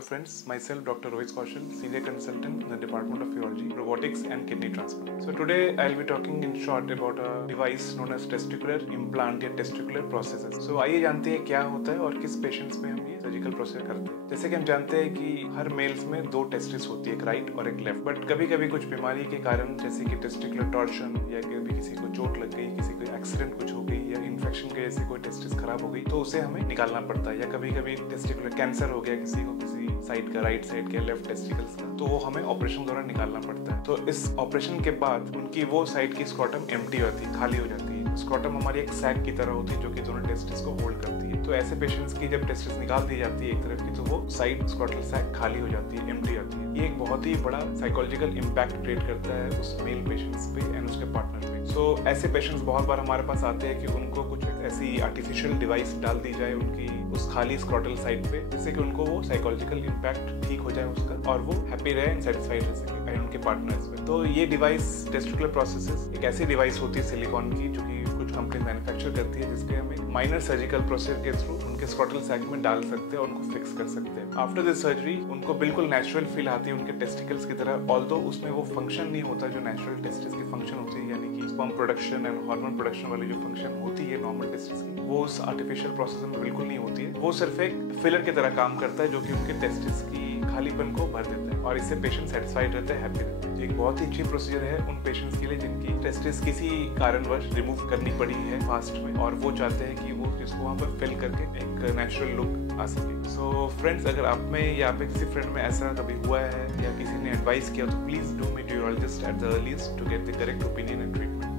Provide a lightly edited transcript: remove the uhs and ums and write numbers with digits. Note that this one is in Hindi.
Hello friends, myself Dr. Rohit Kaushal, Senior Consultant in the Department of Urology, Robotics and Kidney Transplant. So today I'll be talking in short about a device known as testicular implant या testicular processes. So आइए जानते हैं क्या होता है और किस पेशेंट्स में हम ये सर्जिकल प्रोसेस करते हैं। जैसे कि हम जानते हैं कि हर मेल्स में दो टेस्टिस होती है, एक राइट और एक लेफ्ट। बट कभी कभी कुछ बीमारी के कारण जैसे कि टेस्टिकुलर टॉर्शन या कभी किसी को चोट लग गई, किसी को एक्सीडेंट कुछ हो गई या इन्फेक्शन की वजह से कोई टेस्टिस खराब हो गई तो उसे हमें निकालना पड़ता है। या कभी कभी टेस्टिकुलर कैंसर हो गया किसी को, किसी साइड का, राइट साइड के लेफ्ट टेस्टिकल्स का, तो वो हमें ऑपरेशन द्वारा निकालना पड़ता है। तो इस ऑपरेशन के बाद उनकी वो साइड की स्क्रॉटम एम्प्टी होती है, खाली हो जाती है। स्क्रॉटम हमारी एक सैक की तरह होती है जो कि दोनों टेस्टिस को होल्ड करती है। तो ऐसे पेशेंट्स की जब टेस्टिस निकाल दी जाती है एक तरफ की, तो वो साइड स्क्रॉटल सैक खाली हो जाती है, एम्प्टी होती है। ये एक बहुत ही बड़ा साइकोलॉजिकल इम्पैक्ट क्रिएट करता है उस मेल पेशेंट्स पे एंड उसके पार्टनर पे। सो ऐसे पेशेंट्स बहुत बार हमारे पास आते हैं कि उनको कुछ ऐसी आर्टिफिशियल डिवाइस डाल दी जाए उनकी उस खाली स्क्रॉटल साइड पे, जिससे कि उनको वो साइकोलॉजिकल इम्पैक्ट ठीक हो जाए उसका और वो हैप्पी रहे एंड सेटिस्फाइड रह सके एंड उनके पार्टनर्स पे। तो ये डिवाइस टेस्टिकुलर प्रोसेसेस एक ऐसी डिवाइस होती है सिलिकॉन की जो कि कुछ कंपनी मैन्युफैक्चर करती है, जिसके हम एक माइनर सर्जिकल प्रोसेस के थ्रू उनके स्क्रॉटल सैक में डाल सकते हैं और उनको फिक्स कर सकते हैं। आफ्टर दिस सर्जरी उनको बिल्कुल नेचुरल फील आती है उनके टेस्टिकल्स की तरह, ऑल्दो उसमें वो फंक्शन नहीं होता जो नेचुरल टेस्टिस की फंक्शन होती है, यानी कि sperm production and hormone production वाली जो फंक्शन होती है नॉर्मल टेस्टिस की, वो उस आर्टिफिशियल प्रोसेस में बिल्कुल नहीं होती है। वो सिर्फ एक फिलर की तरह काम करता है जो कि उनके टेस्टिस की खालीपन को भर देता है और इससे पेशेंट सेटिस्फाइड रहते हैं, हैप्पी रहते हैं। एक बहुत ही अच्छी प्रोसीजर है उन पेशेंट्स के लिए जिनकी टेस्टिस किसी कारणवश रिमूव करनी पड़ी है फास्ट में और वो चाहते हैं कि वो इसको वहाँ पर फिल करके एक नेचुरल लुक आ सके। सो फ्रेंड्स, अगर आप में या आप किसी फ्रेंड में ऐसा कभी हुआ है या किसी ने एडवाइस किया तो please do meet urologist at the earliest to get the correct opinion and treatment.